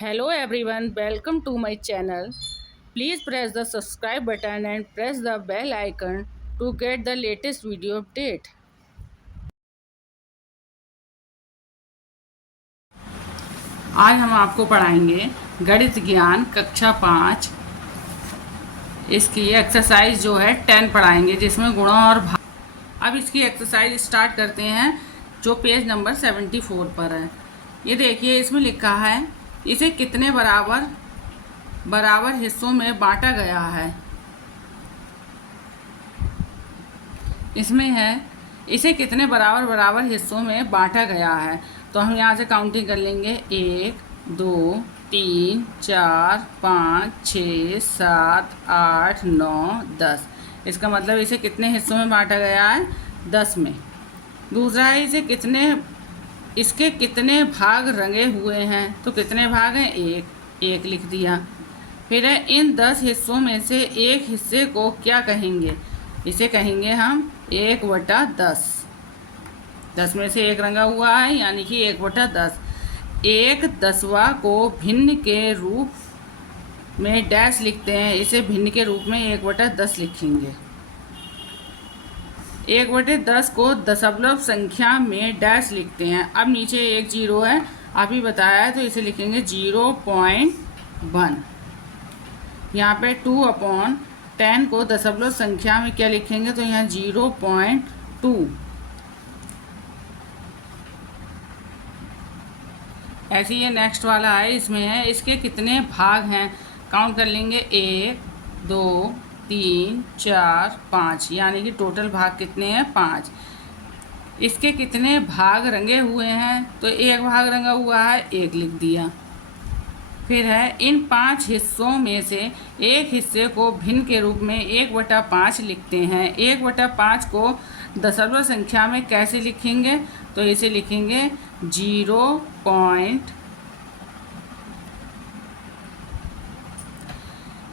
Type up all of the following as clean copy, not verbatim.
Hello everyone, welcome to my channel. Please press the subscribe button and press the bell icon to get the latest video update. आज हम आपको पढ़ाएंगे गणित ज्ञान कक्षा 5। इसकी एक्सरसाइज जो है 10 पढ़ाएंगे, जिसमें गुणा और भाग। अब इसकी एक्सरसाइज स्टार्ट करते हैं, जो पेज नंबर 74 पर है। ये देखिए, इसमें लिखा है इसे कितने बराबर हिस्सों में बांटा गया है। इसमें है इसे कितने बराबर हिस्सों में बांटा गया है। तो हम यहाँ से काउंटिंग कर लेंगे, 1 2 3 4 5 6 7 8 9 10। इसका मतलब इसे कितने हिस्सों में बांटा गया है, 10 में। दूसरा है इसके कितने भाग रंगे हुए हैं। तो कितने भाग हैं, एक लिख दिया। फिर है इन 10 हिस्सों में से एक हिस्से को क्या कहेंगे। इसे कहेंगे हम 1/10। 10 में से एक रंगा हुआ है, यानी कि 1/10। 1/10वां को भिन्न के रूप में डैश लिखते हैं। इसे भिन्न के रूप में 1/10 लिखेंगे। 1/10 को दशमलव संख्या में डैश लिखते हैं। अब नीचे एक जीरो है, अभी बताया है, तो इसे लिखेंगे 0.1। यहाँ पे 2/10 को दशमलव संख्या में क्या लिखेंगे, तो यहाँ 0.2। ऐसे ही ये नेक्स्ट वाला है, इसमें है इसके कितने भाग हैं। काउंट कर लेंगे, 1 2 3 4 5, यानी कि टोटल भाग कितने हैं, 5। इसके कितने भाग रंगे हुए हैं। तो एक भाग रंगा हुआ है, 1 लिख दिया। फिर है इन 5 हिस्सों में से एक हिस्से को भिन्न के रूप में 1/5 लिखते हैं। 1/5 को दशमलव संख्या में कैसे लिखेंगे, तो इसे लिखेंगे 0.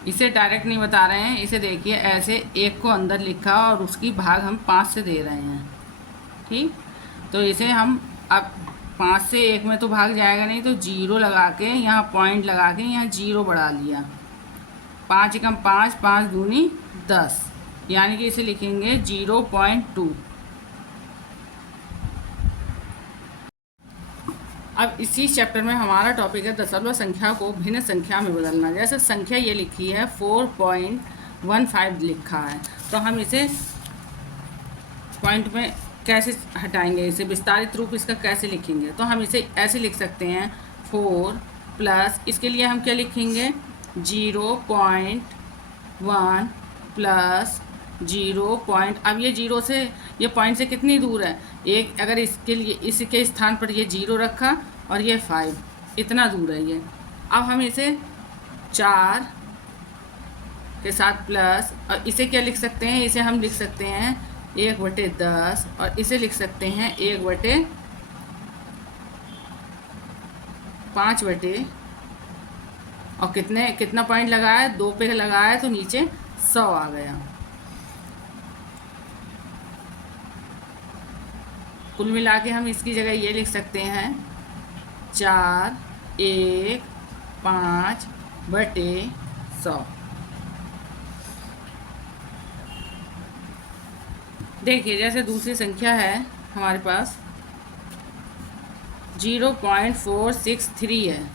इसे डायरेक्ट नहीं बता रहे हैं, इसे देखिए ऐसे एक को अंदर लिखा और उसकी भाग हम 5 से दे रहे हैं। ठीक, तो इसे हम अब 5 से 1 में तो भाग जाएगा नहीं, तो 0 लगा के यहाँ पॉइंट लगा के यहाँ 0 बढ़ा लिया। 5 एकम 5, 5 दूनी 10, यानी कि इसे लिखेंगे 0.2। अब इसी चैप्टर में हमारा टॉपिक है दशमलव संख्या को भिन्न संख्या में बदलना। जैसे संख्या ये लिखी है 4.15 लिखा है, तो हम इसे पॉइंट में कैसे हटाएंगे, इसे विस्तारित रूप इसका कैसे लिखेंगे। तो हम इसे ऐसे लिख सकते हैं 4 प्लस, इसके लिए हम क्या लिखेंगे, 0.1 प्लस 0. अब ये 0 से, ये पॉइंट से कितनी दूर है, एक। अगर इसके लिए इसके स्थान पर ये 0 रखा और ये 5, इतना दूर है ये। अब हम इसे 4 के साथ प्लस, और इसे क्या लिख सकते हैं, इसे हम लिख सकते हैं 1/10, और इसे लिख सकते हैं 1/5 और कितना पॉइंट लगाया, 2 पे लगाया, तो नीचे 100 आ गया। कुल मिला के हम इसकी जगह ये लिख सकते हैं 4/1/5/100। देखिए, जैसे दूसरी संख्या है हमारे पास 0.463 है।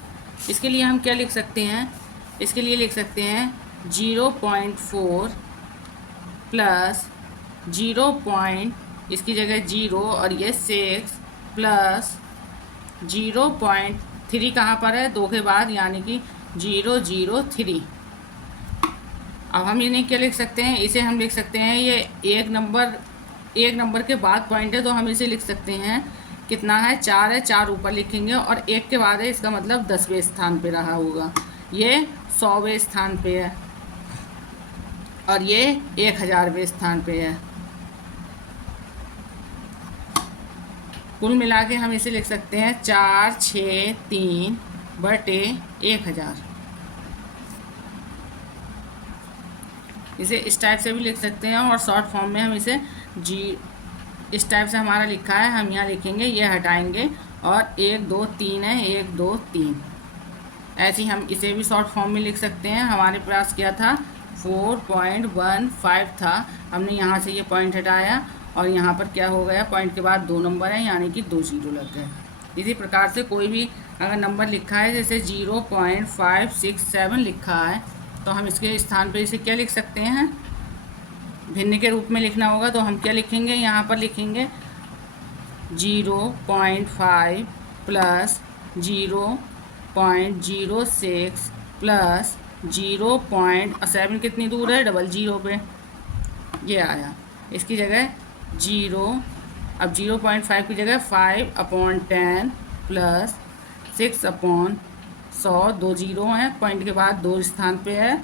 इसके लिए हम क्या लिख सकते हैं, इसके लिए लिख सकते हैं 0.4 प्लस 0. इसकी जगह 0 और ये 6 प्लस 0.3 कहाँ पर है, 2 के बाद, यानी कि 003। अब हम इन्हें क्या लिख सकते हैं, इसे हम लिख सकते हैं, ये एक नंबर के बाद पॉइंट है, तो हम इसे लिख सकते हैं कितना है, 4 है, 4 ऊपर लिखेंगे और 1 के बाद है, इसका मतलब 10वें स्थान पे रहा होगा। ये 100वें स्थान पे है और ये 1000वें स्थान पे है। कुल मिला के हम इसे लिख सकते हैं 463/1000। इसे इस टाइप से भी लिख सकते हैं, और शॉर्ट फॉर्म में हम इसे इस टाइप से हमारा लिखा है, हम यहाँ लिखेंगे, ये हटाएंगे और 1 2 3 है, 1 2 3। ऐसे ही हम इसे भी शॉर्ट फॉर्म में लिख सकते हैं। हमारे पास क्या था 4.15 था, हमने यहाँ से ये पॉइंट हटाया और यहाँ पर क्या हो गया, पॉइंट के बाद 2 नंबर हैं यानी कि 2 जीरो लग गए। इसी प्रकार से कोई भी अगर नंबर लिखा है जैसे 0.567 लिखा है तो हम इसके स्थान पे इसे क्या लिख सकते हैं, भिन्न के रूप में लिखना होगा। तो हम क्या लिखेंगे, यहाँ पर लिखेंगे 0.5 प्लस 0.06 प्लस 0.7 कितनी दूर है, डबल जीरो पे ये आया। इसकी जगह 0, अब 0.5 की जगह 5/10 प्लस 6/100, 2 जीरो हैं, पॉइंट के बाद 2 स्थान पे है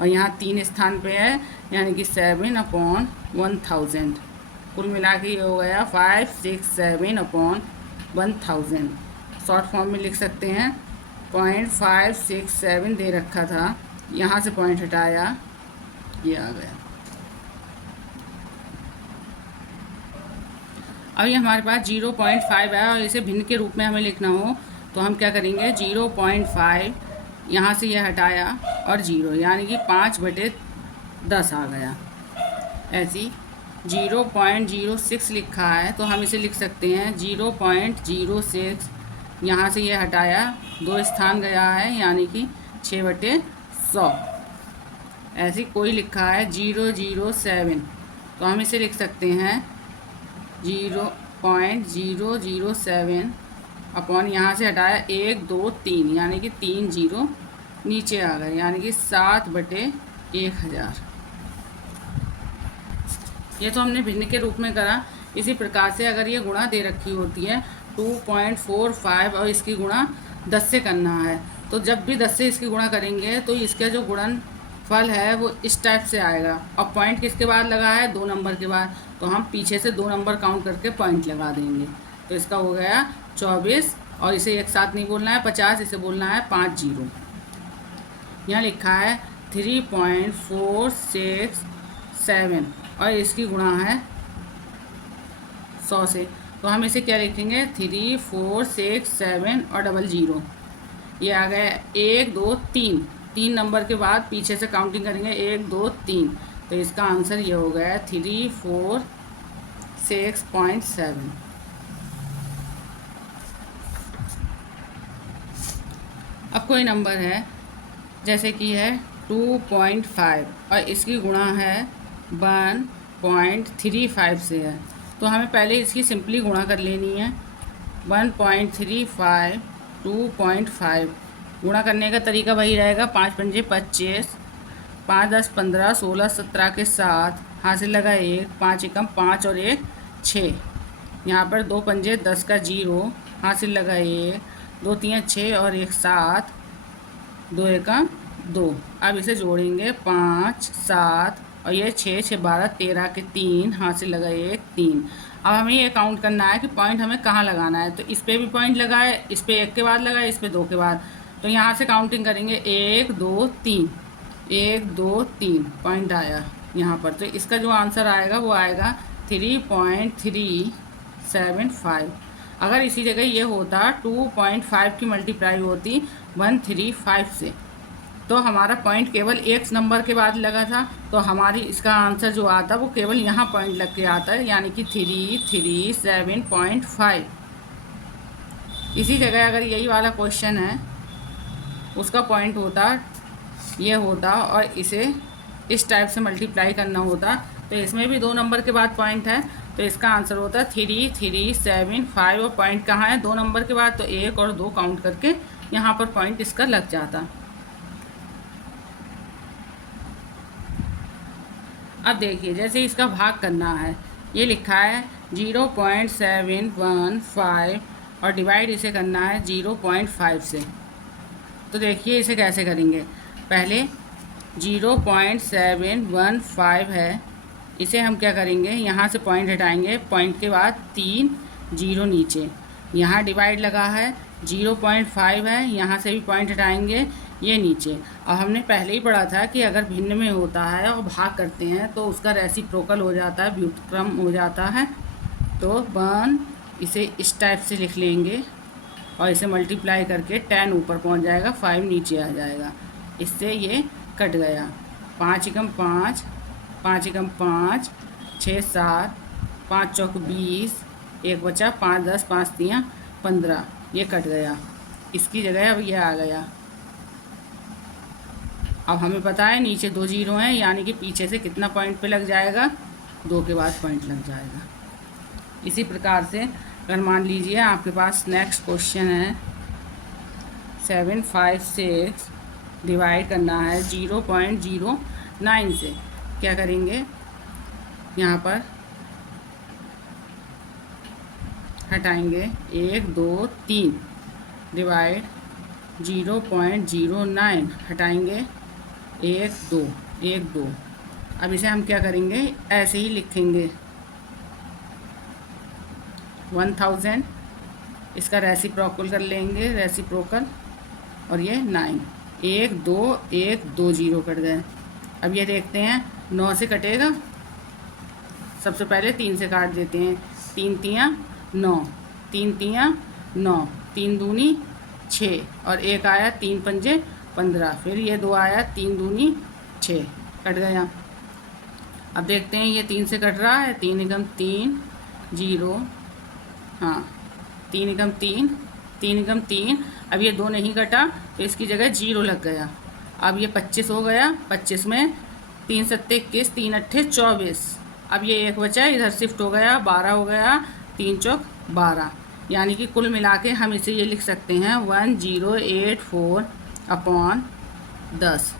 और यहाँ 3 स्थान पे है यानी कि 7/1000। कुल मिला के ये हो गया 567/1000। शॉर्ट फॉर्म में लिख सकते हैं 0.567 दे रखा था, यहाँ से पॉइंट हटाया ये आ गया। अब ये हमारे पास 0.5 है और इसे भिन्न के रूप में हमें लिखना हो तो हम क्या करेंगे, 0.5 यहाँ से ये हटाया और 0 यानी कि 5/10 आ गया। ऐसी 0.06 लिखा है तो हम इसे लिख सकते हैं 0.06, यहाँ से ये हटाया 2 स्थान गया है यानी कि 6/100। ऐसी कोई लिखा है 007 तो हम इसे लिख सकते हैं 0.007 अपॉन यहाँ से हटाया 1 2 3 यानी कि 3 जीरो नीचे आ गए यानी कि 7/1000। ये तो हमने भिन्न के रूप में करा। इसी प्रकार से अगर ये गुणा दे रखी होती है 2.45 और इसकी गुणा 10 से करना है तो जब भी 10 से इसकी गुणा करेंगे तो इसका जो गुणन फल है वो इस टाइप से आएगा। और पॉइंट किसके बाद लगा है, 2 नंबर के बाद, तो हम पीछे से 2 नंबर काउंट करके पॉइंट लगा देंगे। तो इसका हो गया 24 और इसे एक साथ नहीं बोलना है 50, इसे बोलना है 5 जीरो। यहाँ लिखा है 3.467 और इसकी गुणा है 100 से, तो हम इसे क्या लिखेंगे 3467 और डबल जीरो। ये आ गया 1 2 3 नंबर के बाद पीछे से काउंटिंग करेंगे 1 2 3, तो इसका आंसर ये हो गया 346.7। अब कोई नंबर है जैसे कि है 2.5 और इसकी गुणा है 1.35 से है, तो हमें पहले इसकी सिंपली गुणा कर लेनी है। 1.35 2.5 गुणा करने का तरीका वही रहेगा, 5 पंजे 25, 5 10 15 16 17 के साथ हासिल लगा 1, 5 एकम 5 और 1 6, यहाँ पर 2 पंजे 10 का 0 हासिल लगा 1, 2 3 6 और 1 7, 2 एकम 2। अब इसे जोड़ेंगे 5 7 और ये 6 6 12 13 के 3 हासिल लगा 1 3। अब हमें ये काउंट करना है कि पॉइंट हमें कहाँ लगाना है, तो इस पर भी पॉइंट लगाए, इस पर 1 के बाद लगाए, इस पर 2 के बाद, तो यहाँ से काउंटिंग करेंगे 1 2 3 1 2 3 पॉइंट आया यहाँ पर, तो इसका जो आंसर आएगा वो आएगा 3.375। अगर इसी जगह ये होता 2.5 की मल्टीप्लाई होती 135 से तो हमारा पॉइंट केवल एक नंबर के बाद लगा था, तो हमारी इसका आंसर जो आता वो केवल यहाँ पॉइंट लग के आता है यानी कि 337.5। इसी जगह अगर यही वाला क्वेश्चन है उसका पॉइंट होता ये होता और इसे इस टाइप से मल्टीप्लाई करना होता, तो इसमें भी 2 नंबर के बाद पॉइंट है, तो इसका आंसर होता 3375 और पॉइंट कहाँ है 2 नंबर के बाद, तो 1 और 2 काउंट करके यहाँ पर पॉइंट इसका लग जाता। अब देखिए जैसे इसका भाग करना है, ये लिखा है 0.715 और डिवाइड इसे करना है 0.5 से, तो देखिए इसे कैसे करेंगे। पहले 0.715 है, इसे हम क्या करेंगे यहाँ से पॉइंट हटाएंगे, पॉइंट के बाद 3 जीरो नीचे, यहाँ डिवाइड लगा है 0.5 है, यहाँ से भी पॉइंट हटाएंगे ये नीचे। और हमने पहले ही पढ़ा था कि अगर भिन्न में होता है और भाग करते हैं तो उसका रेसिप्रोकल हो जाता है, व्युत्क्रम हो जाता है। तो 1 इसे इस टाइप से लिख लेंगे और इसे मल्टीप्लाई करके 10 ऊपर पहुंच जाएगा, 5 नीचे आ जाएगा। इससे ये कट गया। 5 एकम 5, 5 एकम 5, 6 7, 5 चौक 20, एक बचा, 5 10, 5 3 15, ये कट गया। इसकी जगह अब ये आ गया। अब हमें पता है नीचे 2 जीरो हैं, यानी कि पीछे से कितना पॉइंट पे लग जाएगा, 2 के बाद पॉइंट लग जाएगा। इसी प्रकार से अगर मान लीजिए आपके पास नेक्स्ट क्वेश्चन है 756 डिवाइड करना है 0.09 से, क्या करेंगे, यहाँ पर हटाएंगे 1 2 3 डिवाइड 0.09 हटाएंगे 1 2 1 2। अब इसे हम क्या करेंगे, ऐसे ही लिखेंगे 1000, इसका रेसिप्रोकल कर लेंगे, रेसिप्रोकल, और ये 9, 1 2 1 2 जीरो कट गए। अब ये देखते हैं 9 से कटेगा, सबसे पहले 3 से काट देते हैं, 3 तियाँ 9, 3 तियाँ 9, 3 दूनी 6, और एक आया 3 पंजे 15, फिर ये 2 आया 3 दूनी 6, कट गया। अब देखते हैं ये 3 से कट रहा है, 3 एकम 3 जीरो, हाँ 3 एकम 3, 3 एकम 3। अब ये 2 नहीं कटा तो इसकी जगह 0 लग गया। अब ये 25 हो गया, 25 में 3 सत्ते 21, 3 अट्ठे 24। अब ये एक बचा, इधर शिफ्ट हो गया, 12 हो गया, 3 चौक 12, यानी कि कुल मिला के हम इसे ये लिख सकते हैं 1084/10।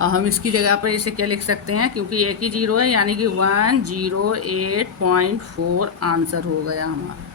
और हम इसकी जगह पर इसे क्या लिख सकते हैं, क्योंकि एक ही जीरो है, यानी कि 108.4 आंसर हो गया हमारा।